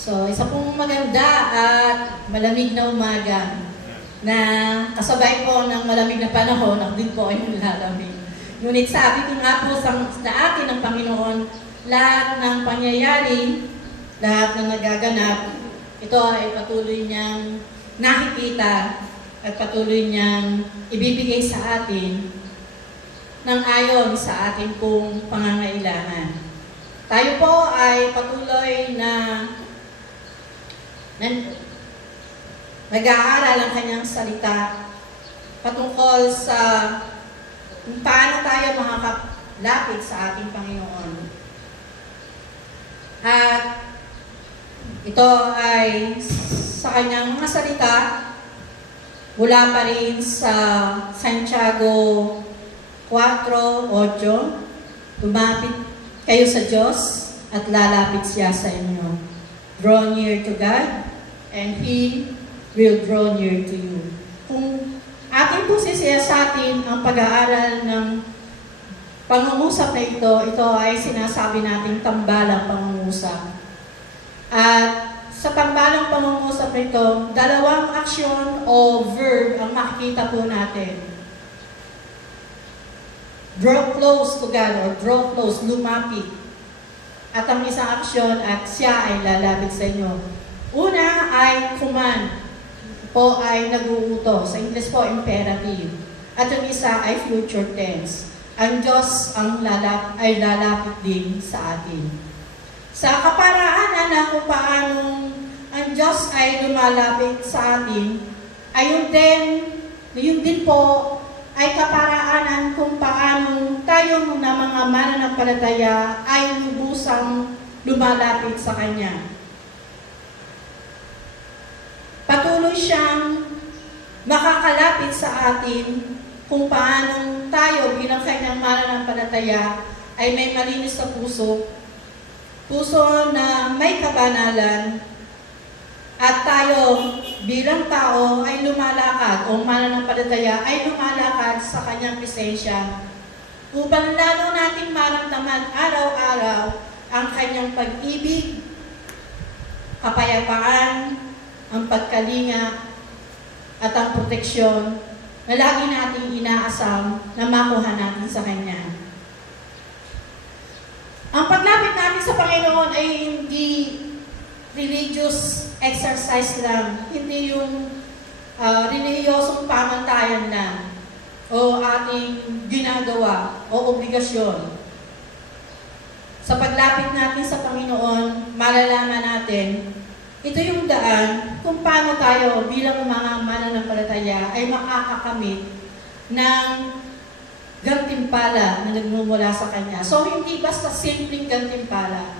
So, isa pong maganda at malamig na umaga na kasabay po ng malamig na panahon, ako din po ay nalalamig. Ngunit sabi ko nga po sa atin ng Panginoon, lahat ng pangyayari, lahat ng nagaganap, ito ay patuloy niyang nakikita at patuloy niyang ibibigay sa atin ng ayon sa ating pong pangangailangan. Tayo po ay patuloy na nag-aaral ang kanyang salita patungkol sa kung paano tayo makakalapit sa ating Panginoon. At ito ay sa kanyang mga salita mula pa rin sa Santiago 4:8, lumapit kayo sa Diyos at lalapit siya sa inyo. Draw near to God and He will draw near to you. Kung atin po sisiyasatin ang pag-aaral ng pangungusap na ito ay sinasabi nating tambalang pangungusap. At sa tambalang pangungusap na ito, dalawang aksyon o verb ang makikita po natin. Draw close to God or draw close, lumapit. At ang isang aksyon at siya ay lalapit sa inyo. Una ay command. Po ay nag-uuto. Sa English po, imperative. At yung isa ay future tense. Ang Diyos ay lalapit din sa atin. Sa kaparaanan na kung paano ang Diyos ay lumalapit sa atin, ay yun din po ay kaparaanan kung paano tayo na mga mananampalataya ay lubusang lumalapit sa Kanya. Patuloy siyang makakalapit sa atin kung paano tayo bilang Kanyang mananampalataya ay may malinis sa puso na may kabanalan, at tayo bilang tao ay lumalakad o mananampalataya ay lumalakad sa Kanyang presensya upang lalo nating maramdaman araw-araw ang Kanyang pag-ibig, kapayapaan, ang pagkalinga, at ang proteksyon na lagi nating inaasam na makuha natin sa Kanya. Ang paglapit natin sa Panginoon ay hindi religious exercise lang, hindi yung relihiyosong pamantayan lang o ating ginagawa o obligasyon. Sa paglapit natin sa Panginoon, malalaman natin, ito yung daan kung paano tayo bilang mga mananampalataya ay makakakamit ng gantimpala na nagmumula sa Kanya. So, hindi basta simpleng gantimpala.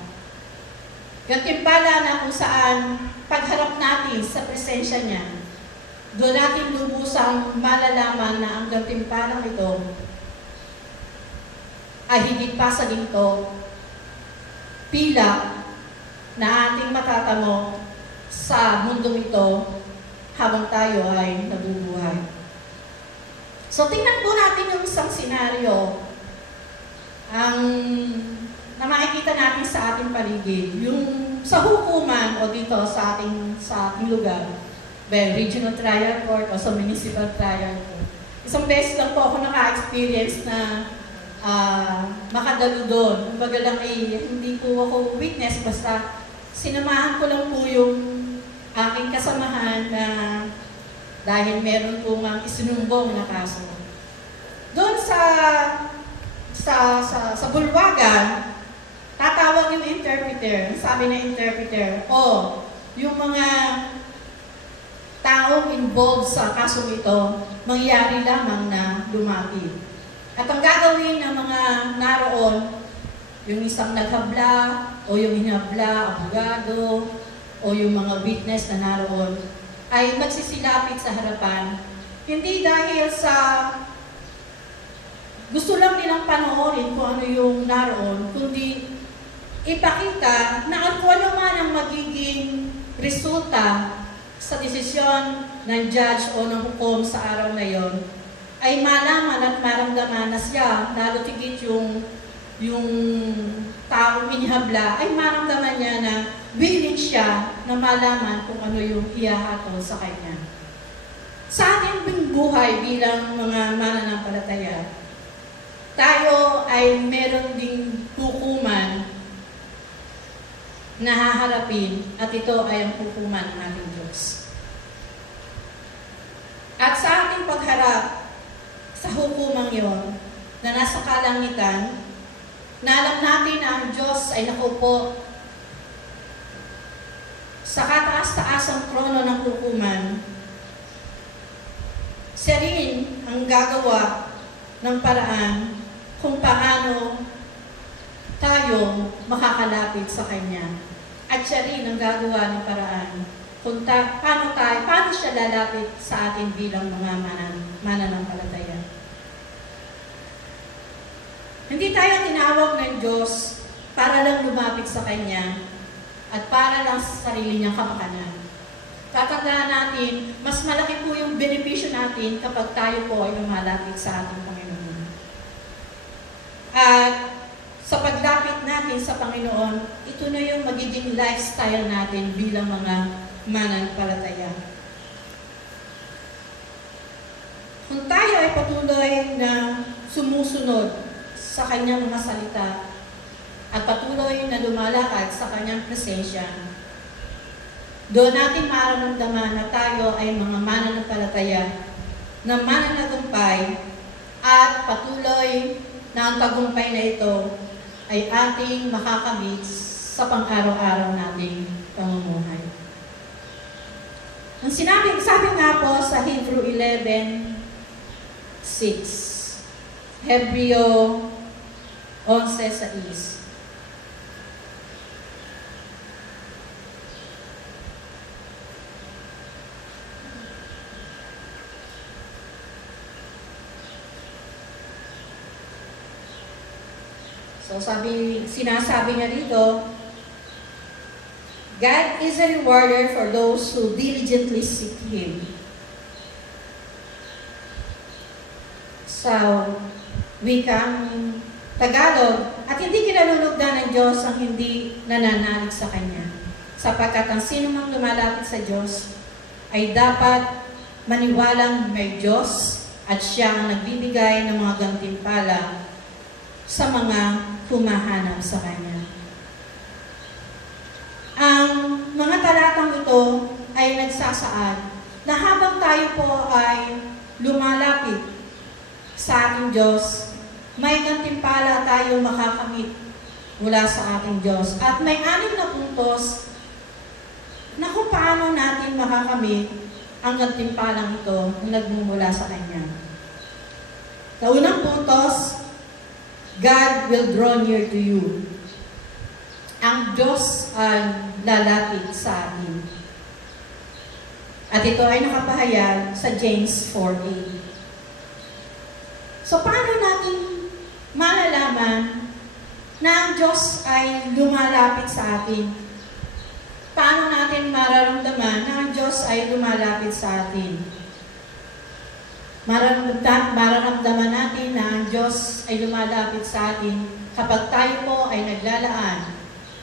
Gantimpala na kung saan pagharap natin sa presensya niya, doon natin lubusang malalaman na ang gantimpalang ito ay higit pa sa ginto, pilak na ating matatamo sa mundong ito habang tayo ay nabubuhay. So, tingnan po natin yung isang senaryo na makikita natin sa ating paligid. Yung sa hukuman o dito sa ating lugar, regional trial court o sa municipal trial court. Isang beses lang po ako naka-experience na makadalo doon. Kumbaga lang hindi po ako witness, basta sinamahan ko lang po yung aking kasamahan na dahil meron po mang isinumbong na kaso. Doon sa bulwagan, tatawag yung interpreter. Sabi ng interpreter, yung mga taong involved sa kasong ito, mangyayari lamang na lumapit. At ang gagawin ng mga naroon, yung isang naghabla, o yung hinabla, abogado, o yung mga witness na naroon, ay magsisilapit sa harapan. Hindi dahil sa gusto lang nilang panoorin kung ano yung naroon, kundi ipakita na kung ano man ang magiging resulta sa desisyon ng judge o ng hukom sa araw na yon, ay malaman at maramdaman na siya, lalo tigit yung taong inihabla, ay maramdaman niya na willing siya na malaman kung ano yung ihahatol sa Kanya. Sa ating buhay bilang mga mananampalataya, tayo ay meron ding hukuman na haharapin at ito ay ang hukuman ng ating Diyos. At sa ating pagharap sa hukumang yon na nasa kalangitan, na alam natin na ang Diyos ay nakaupo sa kataas-taasang trono ng hukuman, siya rin ang gagawa ng paraan kung paano tayo makakalapit sa Kanya. At siya rin ang gagawa ng paraan kung paano siya lalapit sa atin bilang mga mananampalataya. Hindi tayo tinawag ng Diyos para lang lumapit sa Kanya at para lang sa sarili niyang kapakanan. Tatandaan natin, mas malaki po yung benepisyo natin kapag tayo po ay lumalapit sa ating Panginoon. At sa paglapit natin sa Panginoon, ito na yung magiging lifestyle natin bilang mga mananampalataya. Kung tayo ay patuloy na sumusunod sa Kanyang mga salita at patuloy na lumalakad sa Kanyang presensya, doon natin mararamdaman na tayo ay mga mananampalataya na mananagumpay at patuloy na ang tagumpay na ito ay ating makakamit sa pang-araw-araw nating pamumuhay. Ang sabi nga po sa Hebrew 11:6, Hebreo 11:6. So sinasabi niya dito, God is a rewarder for those who diligently seek Him. Sa wikang Tagalog, at hindi kinalulugdan ng Diyos ang hindi nananalig sa Kanya, sapagkat ang sinumang lumalapit sa Diyos ay dapat maniwalang may Diyos at Siya ang nagbibigay ng mga gantimpala sa mga humahanap sa Kanya. Ang mga talatang ito ay nagsasaad na habang tayo po ay lumalapit sa ating Diyos, may gantimpala tayo makakamit mula sa ating Diyos. At may 6 na puntos na kung paano natin makakamit ang gantimpalang ito na nagmumula sa Kanya. Sa unang puntos, God will draw near to you. Ang Diyos ay lalapit sa atin. At ito ay nakapahayag sa James 4:8. So, paano natin malalaman na ang Diyos ay lumalapit sa atin? Paano natin mararamdaman na ang Diyos ay lumalapit sa atin? Mararamdaman natin na ang Diyos ay lumalapit sa atin kapag tayo po ay naglalaan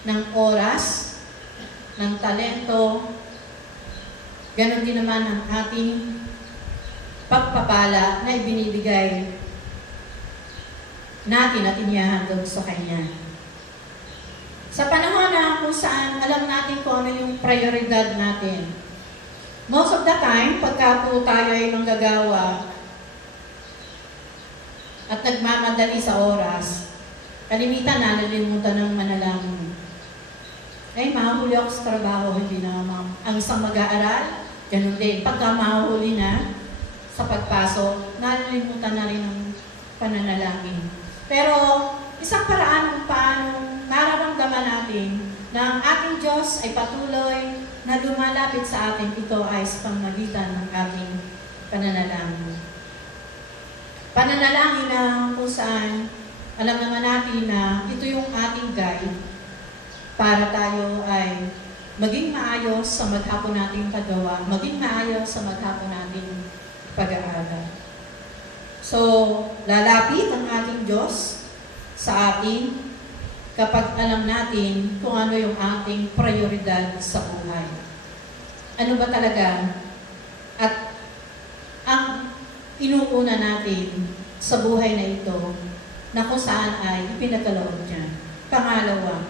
ng oras, ng talento, ganon din naman ang ating pagpapala na ibinibigay natin at inihahandog sa Kanya. Sa panahon na kung saan alam natin kung ano yung prioridad natin, most of the time, pagka po tayo ay manggagawa at nagmamadali sa oras, kalimitan na nalimutan ng manalangin. Ay, mahuli ako sa trabaho, hindi na ang isang mag-aaral, ganun din. Pagka mahuli na sa pagpasok, nalilimutan na rin ang pananalangin. Pero, isang paraan kung paano nararamdaman natin na ang ating Diyos ay patuloy na lumalapit sa atin, ito ay sa pamamagitan ng ating pananalangin. Pananalangin na kung saan alam naman natin na ito yung ating guide para tayo ay maging maayos sa maghapon nating paggawa, maging maayos sa maghapon nating pag-aaral. So, lalapit ang ating Diyos sa atin kapag alam natin kung ano yung ating prioridad prioridad sa buhay. Ano ba talaga? At ang inuuna natin sa buhay na ito, na kung saan ay ipinagkaloob niya. Pangalawa,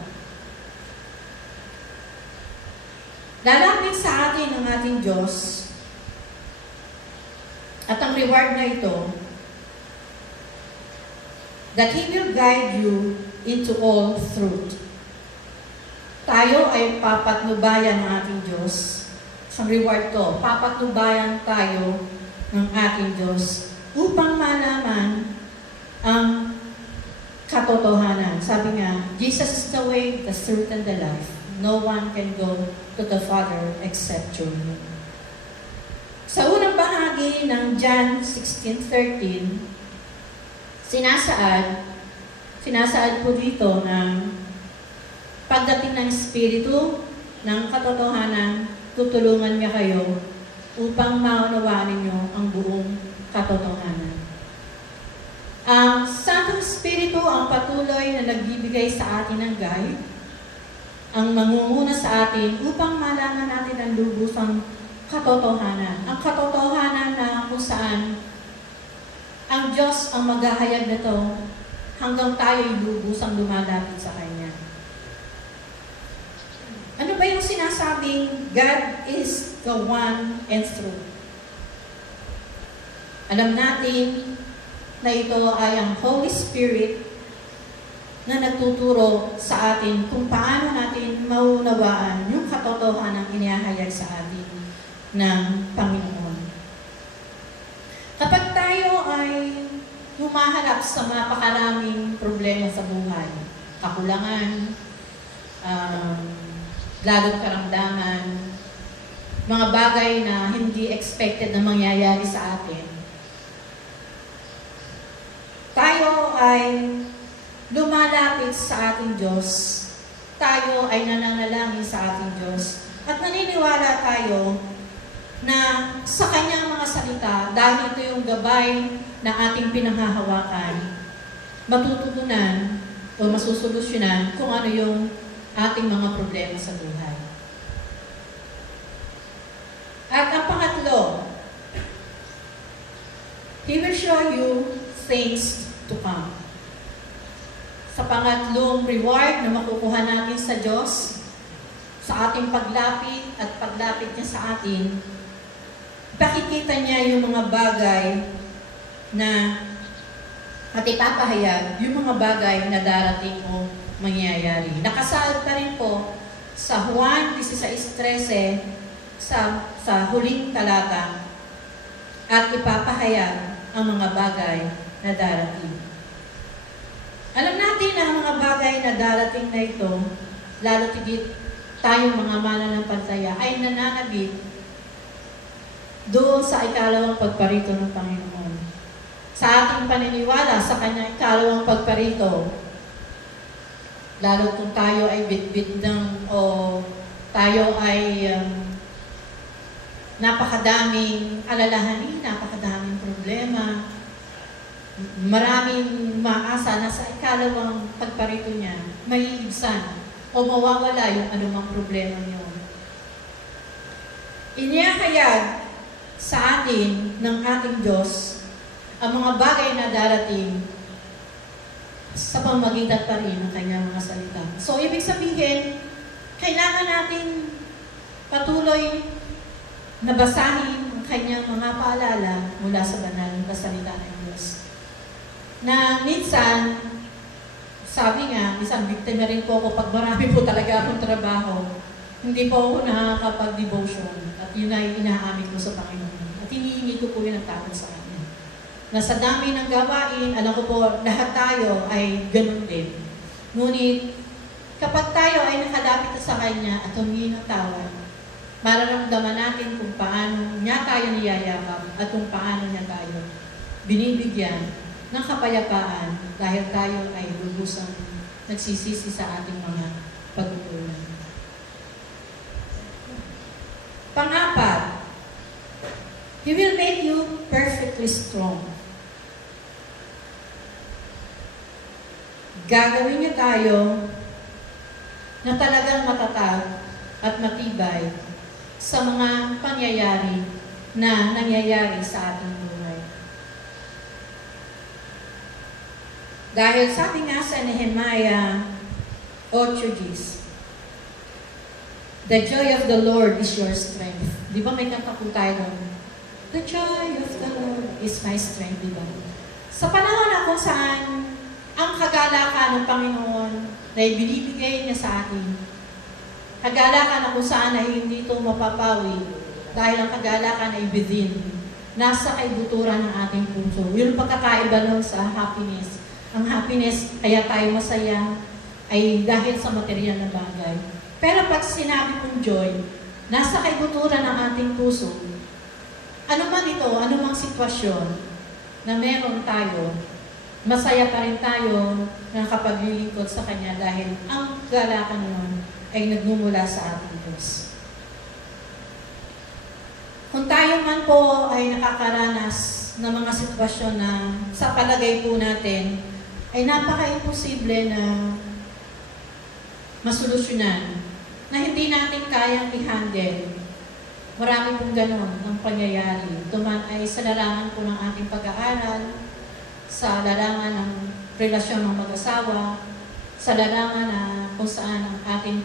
lalapit sa atin ang ating Diyos at ang reward na ito, that He will guide you into all truth. Tayo ay papatnubayan ng ating Diyos. Isang reward to, papatnubayan tayo ng ating Diyos upang malaman ang katotohanan. Sabi nga, Jesus is the way, the truth, and the life. No one can go to the Father except through Him. Sa unang bahagi ng John 16:13, sinasaad po dito ng pagdating ng Espiritu ng katotohanan, tutulungan niya kayo upang maunawaan ninyo ang buong katotohanan. Ang Santong Espiritu ang patuloy na nagbibigay sa atin ng guide, ang mangunguna sa atin upang malaman natin ang lubusang katotohanan. Ang katotohanan na kung saan ang Diyos ang maghahayag nito hanggang tayo'y lubusang lumalapit sa Kanya. Ano ba yung sinasabing God is the one and true? Alam natin na ito ay ang Holy Spirit na nagtuturo sa atin kung paano natin maunawaan yung katotohanan ng inihahayag sa atin ng Panginoon. Kapag tayo ay humaharap sa napakaraming problema sa buhay, kakulangan, lalo't karamdaman, mga bagay na hindi expected na mangyayari sa atin, tayo ay lumalapit sa ating Diyos, tayo ay nananalangin sa ating Diyos, at naniniwala tayo na sa Kanyang mga salita, dahil ito yung gabay na ating pinanghahawakan, matutugunan o masusolusyonan kung ano yung ating mga problema sa buhay. At ang pangatlo, He will show you things to come. Sa pangatlong reward na makukuha natin sa Diyos, sa ating paglapit at paglapit niya sa atin, pakikita niya yung mga bagay na at ipapahayag yung mga bagay na darating o mangyayari. Nakasaad pa rin po sa Juan 16:13 sa huling talata, at ipapahayag ang mga bagay na darating. Alam natin na ang mga bagay na darating na ito, lalo tigit tayong mga mananampalataya, ay nananabik doon sa ikalawang pagparito ng Panginoon. Sa ating paniniwala sa Kanyang ikalawang pagparito, lalo kung tayo ay bitbit ng o tayo ay napakadaming alalahanin, napakadaming problema, maraming maasa na sa ikalawang pagparito niya, may ibsan o mawawala yung anumang problema niyo. Inihahayag sa atin ng ating Diyos ang mga bagay na darating sa pamamagitan pa rin ng Kanyang mga salita. So, ibig sabihin, kailangan natin patuloy na basahin ang Kanyang mga paalala mula sa banal na salita ng Diyos. Na minsan, sabi nga, minsan biktima rin po ako pag marami po talaga akong trabaho. Hindi po ako nakakapag-devotion at yun ay inaamin ko sa Panginoon. At hinihingi ko po yun ang takot sa Kanya. Na sa dami ng gawain, alam ko po, lahat tayo ay ganun din. Ngunit, kapag tayo ay nakalapit sa Kanya at humingi ng tawad, mararamdaman natin kung paano niya tayo niyayakap at kung paano niya tayo binibigyan ng kapayapaan dahil tayo ay lubusang nagsisisi sa ating mga pagkukulang. Pang-apat, He will make you perfectly strong. Gagawin niya tayo na talagang matatag at matibay sa mga pangyayari na nangyayari sa ating buhay. Dahil sabi nga sa Nehemiah 8:10, "The joy of the Lord is your strength." Di ba may kanta po tayo doon? "The joy of the Lord is my strength." Di ba? Sa panahon na kung saan ang kagalakan ng Panginoon na ibinibigay niya sa atin, kagalakan na kung saan ay hindi ito mapapawi dahil ang kagalakan ay within, nasa kaibuturan ng ating puso. Yung pagkakaiba nun sa happiness. Ang happiness, kaya tayo masaya, ay dahil sa material na bagay. Pero pag sinabi kong joy, nasa kaibuturan ng ating puso, ano man ito, anumang sitwasyon na meron tayo, masaya pa rin tayo na kapaglilingkod sa Kanya dahil ang galakan nun ay nagmumula sa ating Diyos. Kung tayo man po ay nakakaranas ng mga sitwasyon na sa palagay po natin ay napaka-imposible na masolusyonan, na hindi natin kayang i-handle. Marami pong ganon ang pangyayari. Ito man ay sa larangan po ng ating pag-aaral, sa larangan ng relasyon ng mag-asawa, sa larangan na kung saan ang ating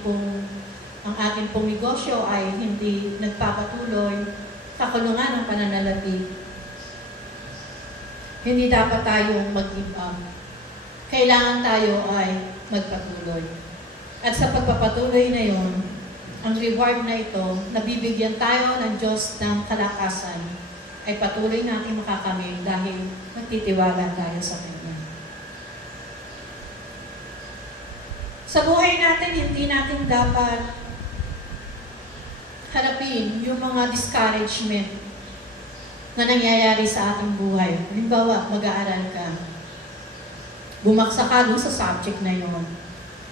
pong negosyo ay hindi nagpapatuloy, kakulungan ng pananalapi. Hindi dapat tayong mag-give up. Kailangan tayo ay magpatuloy. At sa pagpapatuloy na yon, ang reward na ito, nabibigyan tayo ng Diyos ng kalakasan, ay patuloy natin makakamit dahil magtitiwala tayo sa Kanya. Sa buhay natin, hindi natin dapat harapin yung mga discouragement na nangyayari sa ating buhay. Halimbawa, mag-aaral ka. Bumaksa ka dun sa subject na yon.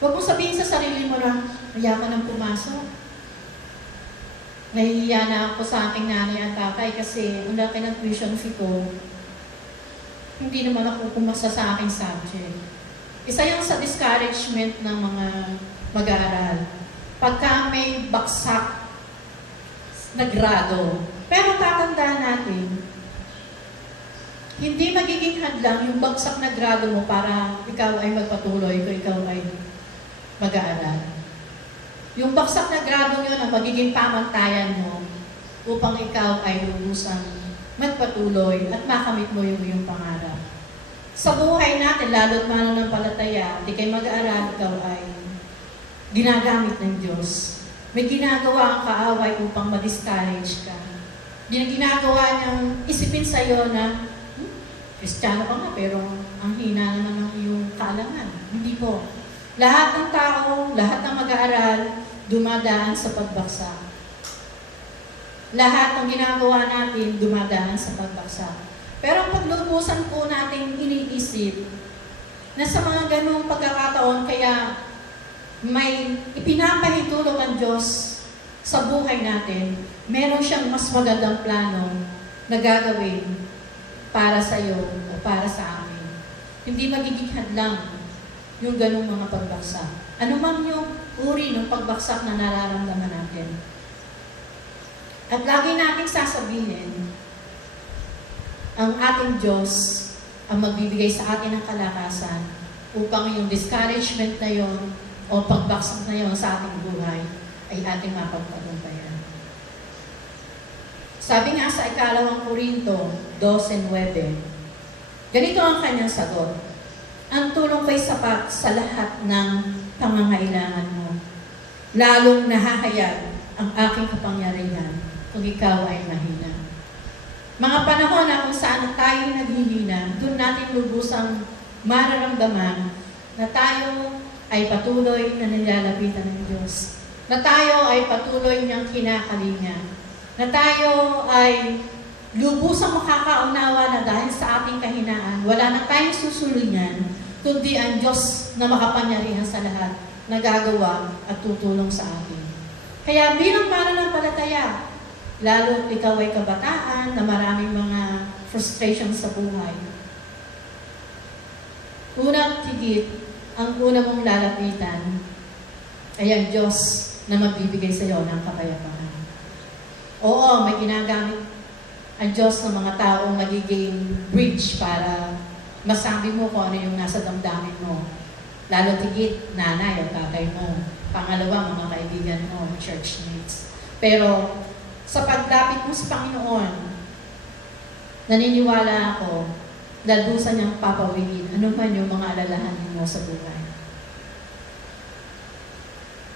Huwag mong sabihin sa sarili mo na, "Kaya ka nang pumasok. Nahihiya na ako sa aking nanay at tatay kasi ang laki ng tuition fee ko. Hindi naman ako pumasa sa aking subject." Isa yung sa discouragement ng mga mag-aaral. Pagka may baksak na grado. Pero tatandaan natin, hindi magiging hadlang yung bagsak na grado mo para ikaw ay magpatuloy kung ikaw ay mag-aaral. Yung bagsak na grado nyo na magiging pamantayan mo upang ikaw ay lubusang magpatuloy at makamit mo yung iyong pangarap. Sa buhay natin, lalo't mananampalataya, di kayo mag-aaral, ikaw ay ginagamit ng Diyos. May ginagawa ang kaaway upang ma-discourage ka. Ginagawa niyang isipin sa iyo na, Kristiyano ka nga, pero ang hina naman ng iyong kaalaman. Hindi po. Lahat ng tao, lahat ng mag-aaral, dumadaan sa pagbaksak. Lahat ng ginagawa natin, dumadaan sa pagbaksak. Pero ang paglubusan po natin iniisip na sa mga ganung pagkakataon, kaya may ipinapahintulong ang Diyos sa buhay natin, meron siyang mas magandang plano na gagawin para sa iyo o para sa amin. Hindi magiging hadlang yung ganung mga pagbaksak. Ano man yung uri ng pagbaksak na nararamdaman natin. At lagi nating sasabihin, ang ating Diyos ang magbibigay sa atin ng kalakasan upang yung discouragement na yon o pagbaksak na yon sa ating buhay ay ating mapagtagumpayan. Sabi nga sa 2 Korinto 12:9, ganito ang kanyang sagot, "Ang tulong ko'y sapat sa lahat ng pangangailangan mo. Lalong nahahayag ang aking kapangyarihan kung ikaw ay mahina." Mga panahon na kung saan tayo naghihina, doon natin lubusang mararamdaman na tayo ay patuloy na nilalapitan ng Diyos. Na tayo ay patuloy niyang kinakalinga. Na tayo ay lubusang makakaunawa na dahil sa ating kahinaan, wala na tayong susulingan, kundi ang Diyos na makapangyarihan sa lahat na gagawa at tutulong sa atin. Kaya bilang mananampalataya, lalo ikaw ay kabataan na maraming mga frustrations sa buhay. Unang higit, ang una mong lalapitan ay ang Diyos na magbibigay sa iyo ng kapayapaan. Oo, may ginagamit ang Diyos ng mga taong magiging bridge para masabi mo kung ano yung nasa damdamin mo. Lalo tigit, nanay o tatay mo. Pangalawa, mga kaibigan mo, church mates. Pero sa paglapit mo sa Panginoon, naniniwala ako, lalusan niyang papawigin ano man yung mga alalahanin mo sa buhay.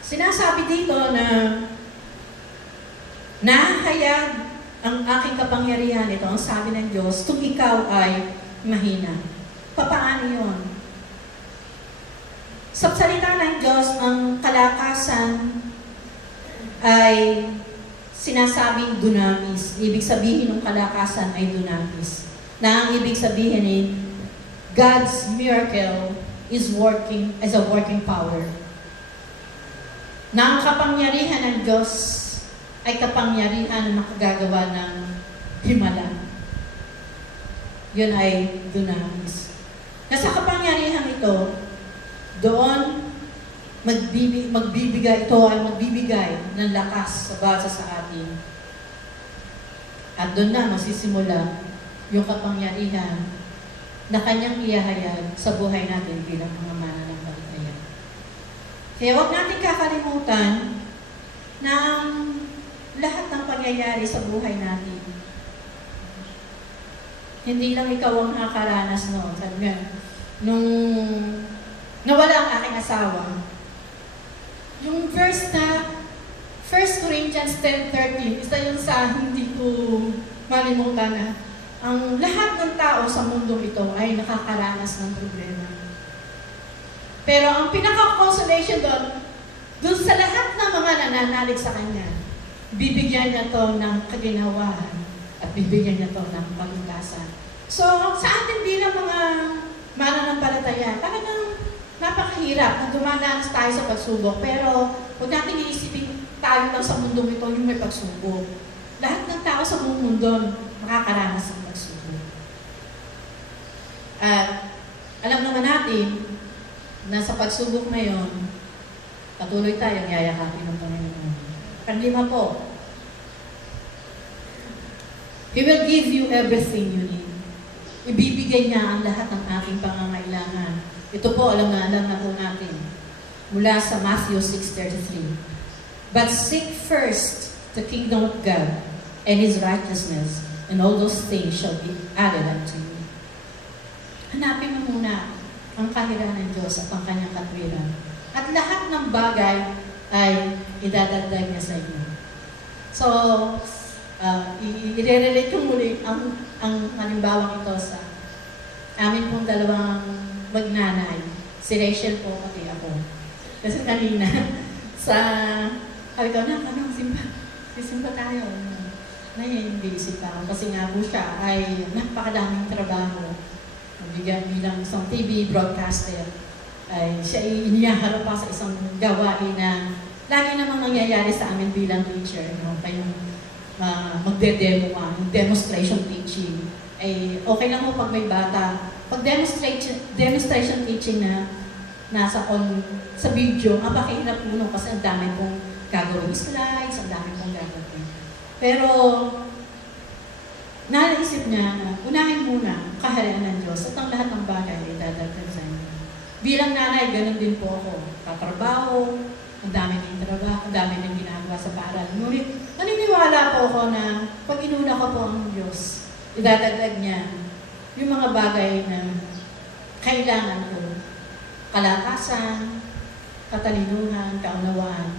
Sinasabi dito na nahayag ang aking kapangyarihan. Ito ang sabi ng Diyos, kung ikaw ay mahina. Papaano yun? Sa salita ng Diyos, ang kalakasan ay sinasabing dunamis. Ibig sabihin ng kalakasan ay dunamis. Na ang ibig sabihin ay God's miracle is working as a working power. Na ang kapangyarihan ng Diyos ay kapangyarihan na makagagawa ng himala. Yun ay dunamis. Na sa kapangyarihan ito, doon magbibigay ng lakas sa basa sa atin. At doon na masisimula yung kapangyarihan na kanyang ihahayag sa buhay natin bilang mga mananampalataya. Kaya huwag natin kakalimutan na ang lahat ng pangyayari sa buhay natin, hindi lang ikaw ang nakakaranas noon. Sabi nga, nung nawala ang aking asawa, yung verse na 1 Corinthians 10:13, isa yun sa hindi ko malimutan na ang lahat ng tao sa mundong ito ay nakakaranas ng problema. Pero ang pinaka-consolation doon sa lahat ng mga nananalig sa Kanya, bibigyan niya to ng kaginawahan at bibigyan niya to ng kalungkasan. So, sa atin bilang mga mananampalataya, talagang napakahirap na dumadanas tayo sa pagsubok. Pero, huwag natin iisipin tayo lang sa mundong ito yung may pagsubok. Lahat ng tao sa buong mundo makakaranas ng pagsubok. At alam naman natin na sa pagsubok na yon, patuloy tayong yayakapin ng Panginoon. Panglima po, He will give you everything you need. Ibibigay niya ang lahat ng ating pangangailangan. Ito po, alam na po natin. Mula sa Matthew 6:33. But seek first the kingdom of God and His righteousness, and all those things shall be added unto you. Hanapin mo muna ang kahirapan ng Diyos at ang Kanyang katwiran. At lahat ng bagay ay idadagdag niya sa inyo. So, i-relate ko muli ang halimbawang ito sa amin pong dalawang magnanay. Si Rachel po, pati ako. Kasi kanina, sabi ko, simba tayo. Naiimbisip ako. Kasi nga po siya ay napakadaming trabaho. Bilang isang TV broadcaster, ay siya iniyaharap pa sa isang gawain na lagi namang nangyayari sa amin bilang teacher. No? Kayong magde-demo yung demonstration teaching. Ay okay lang po pag may bata. Pag demonstration teaching na nasa sa video, napakahirap po kasi ang dami pong gagawin slides, ang dami pong gagawin. Pero naisip niya na unahin muna ang kaharian ng Diyos at ang lahat ng bagay ay dadagdag sa inyo. Bilang nanay, ganun din po ako. Tatrabaho, ang dami ng trabaho, ang dami ng ginagawa sa paaralan. Ngunit, naniniwala po ako na pag inuna ko po ang Diyos, idadagdag niya yung mga bagay na kailangan ko. Kalakasan, katalinuhan, kaunawaan,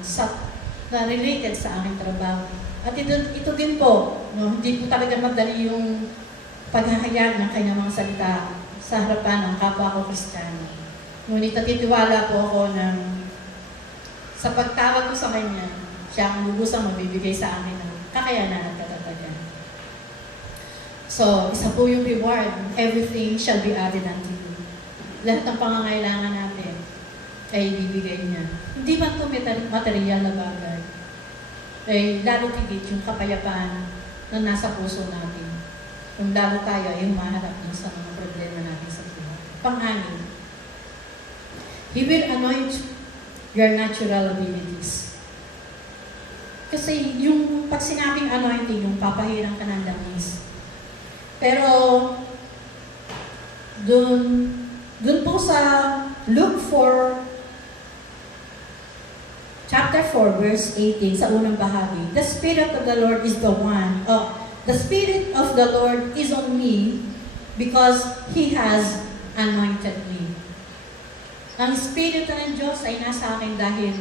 na related sa aking trabaho. At ito din po, no, hindi po talaga madali yung paghahayag ng kanyang mga salita sa harapan ng kapwa ko Kristiyano. Ngunit natitiwala po ako ng sa pagtawag ko sa kanya, siya ang lubusang mabibigay sa akin ng kakayanan at katatagan. So, isa po yung reward, everything shall be added unto you. Lahat ng pangangailangan natin ay ibibigay niya. Hindi man ito material na bagay. Ay lalo tigit yung kapayapaan na nasa puso natin. Kung lalo tayo ay humaharap din sa mga problema natin sa buhay. Pang-anim, He will anoint your natural abilities. Kasi yung pag sinabing anointing, yung papahirang ka ng langis. Pero, dun po sa Luke 4, chapter 4, verse 18, sa unang bahagi, the Spirit of the Lord is the Spirit of the Lord is on me because He has anointed me. Ang Espiritu ng Diyos ay nasa akin dahil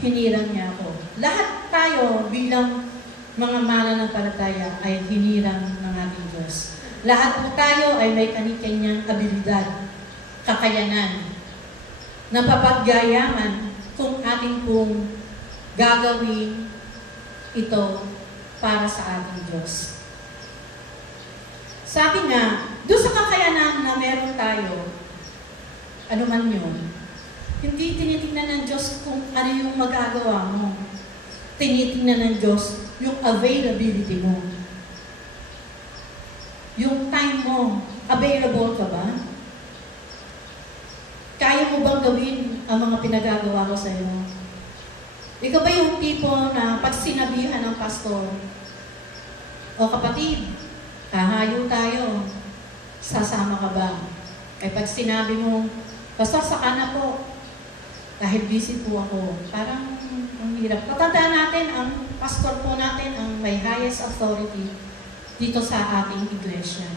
hinirang niya ako. Lahat tayo bilang mga mananampalataya ay hinirang ng ating Diyos. Lahat po tayo ay may kani-kanyang abilidad, kakayanan, na papagyayaman kung ating pong gagawin ito para sa ating Diyos. Sabi nga, doon sa kakayanan na meron tayo, ano man yun, hindi tinitingnan ng Diyos kung ano yung magagawa mo. Tinitingnan ng Diyos yung availability mo. Yung time mo, available ka ba? Kaya mo bang gawin ang mga pinagagawa ko sa iyo? Ikaw ba yung tipo na pag sinabihan ng pastor, o kapatid, hahayo tayo, sasama ka ba? Ay pag sinabi mo, pastor, saka na po, dahil busy po ako, parang ang hirap. Tatandaan natin, ang pastor po natin ang may highest authority dito sa ating iglesia.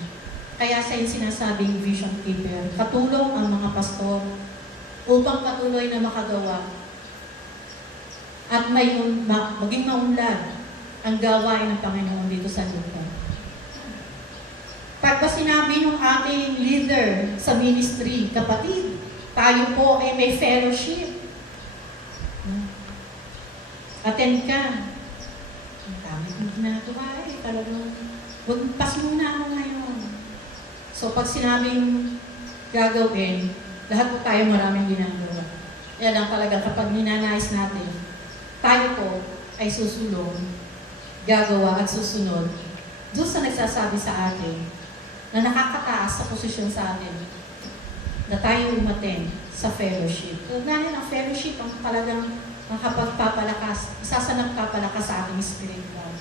Kaya sa sinasabing vision keeper, katulong ang mga pastor upang patuloy na makagawa at maging maunlad ang gawain ng Panginoon dito sa lupa. Pag sinabi ng ating leader sa ministry, kapatid, tayo po ay may fellowship. Attend ka. Ang dami kong ginagawa talagang pas muna ako ngayon. So pag sinabing gagawin, lahat po tayo maraming ginagawa. Yan ang talaga kapag ninanais natin, tayo po ay susulong, gagawa at susunod doon sa nagsasabi sa atin na nakakataas sa posisyon sa atin na tayo umaten sa fellowship. Dahil ang fellowship ang talagang nakapagpapalakas, isa sa nagpapalakas sa ating spiritual.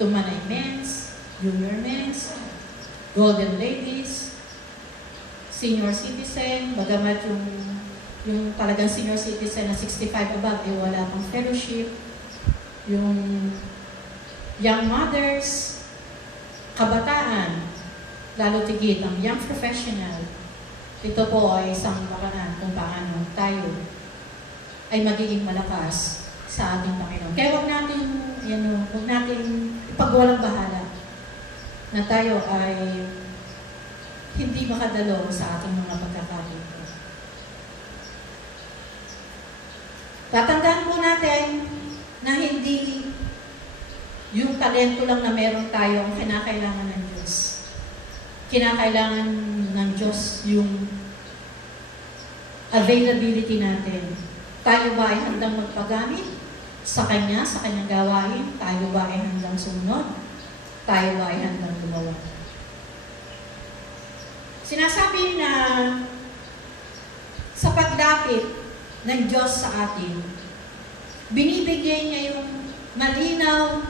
Tumanay men's, junior men's, golden ladies, senior citizen, bagamat yung talagang senior citizen na 65 above, eh wala pang fellowship, yung young mothers, kabataan, lalo tigit ang young professional. Ito po ay isang paraan kung paano tayo ay magiging malakas sa ating Panginoon. Kaya huwag natin ipagwalang bahala na tayo ay hindi makadalo sa ating mga pagkakataon. Tatandaan po natin na hindi yung talento lang na meron tayo ang kinakailangan ng Diyos. Kinakailangan ng Diyos yung availability natin. Tayo ba ay handang magpagamit sa Kanya, sa Kanyang gawain? Tayo ba ay handang sumunod? Tayo ba ay handang gumawa? Sinasabi na sa paglapit ng Diyos sa atin, binibigay niya yung malinaw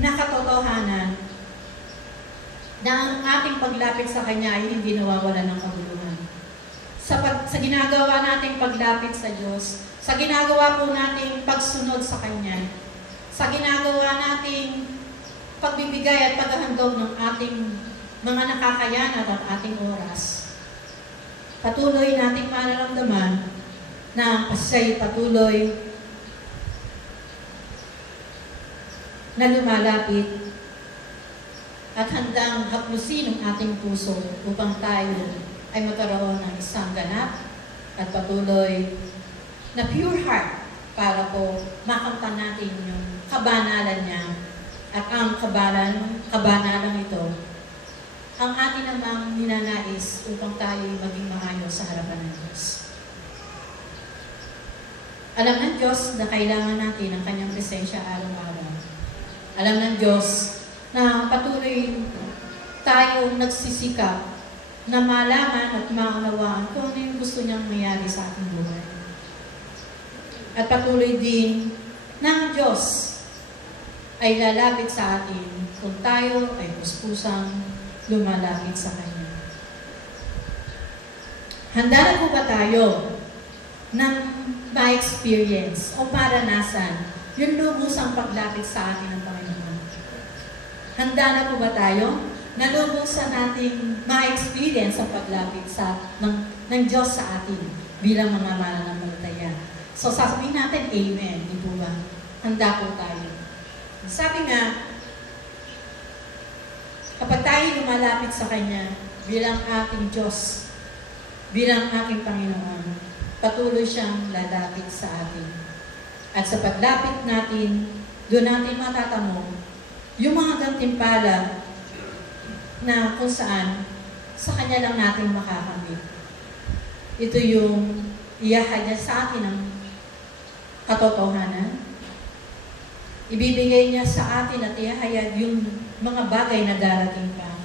na katotohanan na ang ating paglapit sa Kanya ay hindi nawawala ng kabuluhan. Sa ginagawa nating paglapit sa Diyos, sa ginagawa po nating pagsunod sa Kanya, sa ginagawa nating pagbibigay at paghahandog ng ating mga nakakayanat at ating oras, patuloy nating mararamdaman na siya'y patuloy na lumalapit at handang haplusin ang ating puso upang tayo ay magkaroon ng isang ganap at patuloy na pure heart para po makamtan natin yung kabanalan niya at ang kabanalan ito ang atin namang ninanais upang tayo maging maayos sa harapan ng Diyos. Alam ng Diyos na kailangan natin ang Kanyang presensya araw-araw. Alam ng Diyos na patuloy tayong nagsisikap na malaman at maunawaan kung ano yung gusto niyang mayari sa ating buhay. At patuloy din ng Diyos ay lalapit sa atin kung tayo ay puspusang lumalapit sa Kanya. Handa na po ba tayo ng ma-experience o maranasan yung lubusang paglapit sa atin ng Panginoon? Handa na po ba tayo na lubusan nating ma-experience ang paglapit ng Diyos sa atin bilang mga mananampalataya? So sasabihin natin, Amen. Di po ba? Handa po tayo. Sabi nga, kapag tayo lumalapit sa Kanya bilang ating Diyos, bilang aking Panginoon, patuloy siyang lalapit sa atin. At sa paglapit natin, doon natin matatamo yung mga gantimpala na kung saan sa Kanya lang natin makakamit. Ito yung iyahad niya sa atin ng katotohanan. Ibibigay niya sa atin at ihahayag yung mga bagay na darating pa.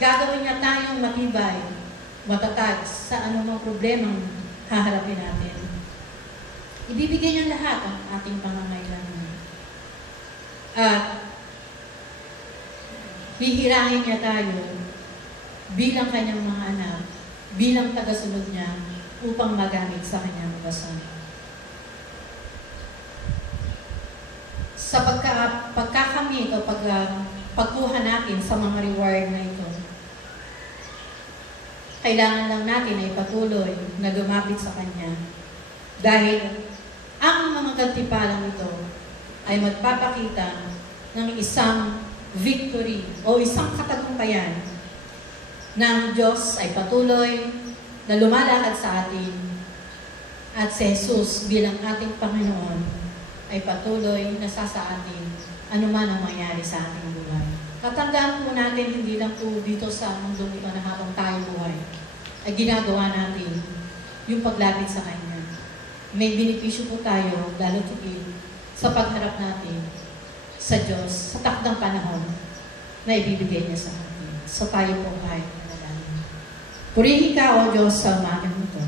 Gagawin niya tayong matibay, matatag sa anumang problemang haharapin natin. Ibibigay niya lahat ang ating pangangailangan. At hihirangin niya tayo bilang Kanyang mga anak, bilang tagasunod niya upang magamit sa Kanyang basan. Sa pagkakamit o pagkuha natin sa mga reward na ito, kailangan lang natin ay patuloy na lumapit sa Kanya dahil ang mga gantimpalang ito ay magpapakita ng isang victory o isang katagumpayan ng Diyos ay patuloy na lumalakad sa atin at si Jesus bilang ating Panginoon ay patuloy na sa atin anuman ang mangyari sa ating buhay. Tatandaan po natin, hindi lang po dito sa mundong ito na habang tayo buhay, ay ginagawa natin yung paglapit sa Kanya. May benepisyo po tayo, lalo tigil, sa pagharap natin sa Diyos, sa takdang panahon na ibibigay niya sa atin. So tayo po ay manalangin. Purihin ka, O Diyos, sa umagang ito.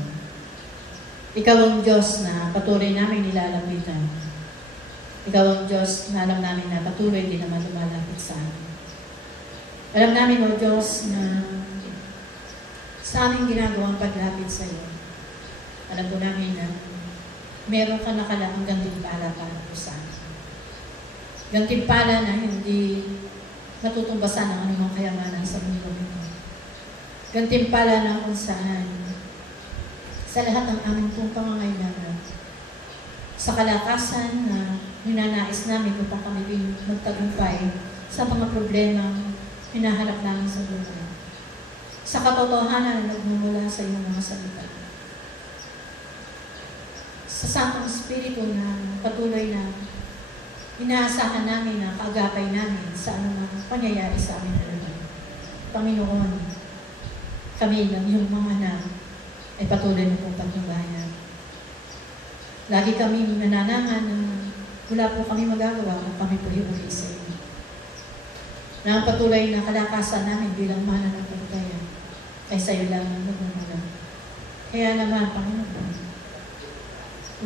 Ikaw ang Diyos na patuloy namin nilalapitan. Ikaw ang Diyos na alam namin na patuloy din naman lumalapit sa amin. Alam namin, O Diyos, na sa aming ginagawang paglapit sa iyo, alam po namin na meron ka nakalaang gantimpala para po sa amin. Gantimpala na hindi natutumbasan ng anumang kayamanan sa mundo ito. Gantimpala na kung saan sa lahat ng aming pong pangangailangan, sa kalakasan na ninanais namin upang kami magtagumpay sa mga problema hinaharap namin sa buhay. Sa katotohanan na nagmumula sa iyong mga salita. Sa Santong Espiritu na patuloy na inaasahan namin na kaagapay namin sa anumang pangyayari sa amin na Panginoon, kami ng iyong mga anak ay patuloy na pong pagnubayan. Lagi kami nananangan na wala po kami magagawa kung kami po hiuli sa iyo. Na ang patuloy na kalakasan namin bilang mananampalataya ay sa iyo lang ang nagmumula. Kaya naman, Panginoon,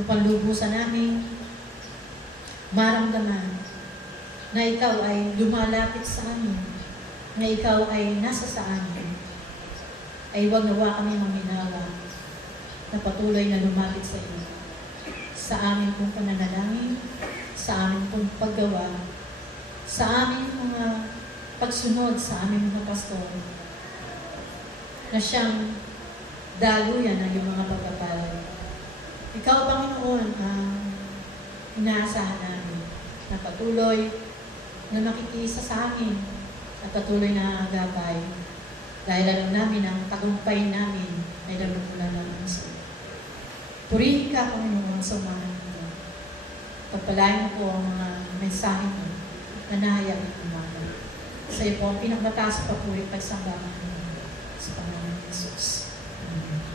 upang lubusan namin maramdaman na ikaw ay lumalapit sa amin, na ikaw ay nasa sa amin, ay huwag nawa kami maminawa na patuloy na lumapit sa iyo sa amin pong pananalangin, sa amin pong paggawa, sa aming mga pagsunod sa aming mga pastor, na siyang daluyan ng iyong mga pagpapala. Ikaw, Panginoon, ang inaasahan namin na patuloy na makikisa sa amin at patuloy na agapay dahil alam namin ang tagumpay namin ay nagmumula naman sa iyo. Purihin ka, Panginoon, sa umaga nito. Pagpalain mo po ang mga mensahe mo na nahayag ng umaga. Sa iyo po ang pinakamataas papuri pagsamba ng sa Panginoon Jesus. Amen.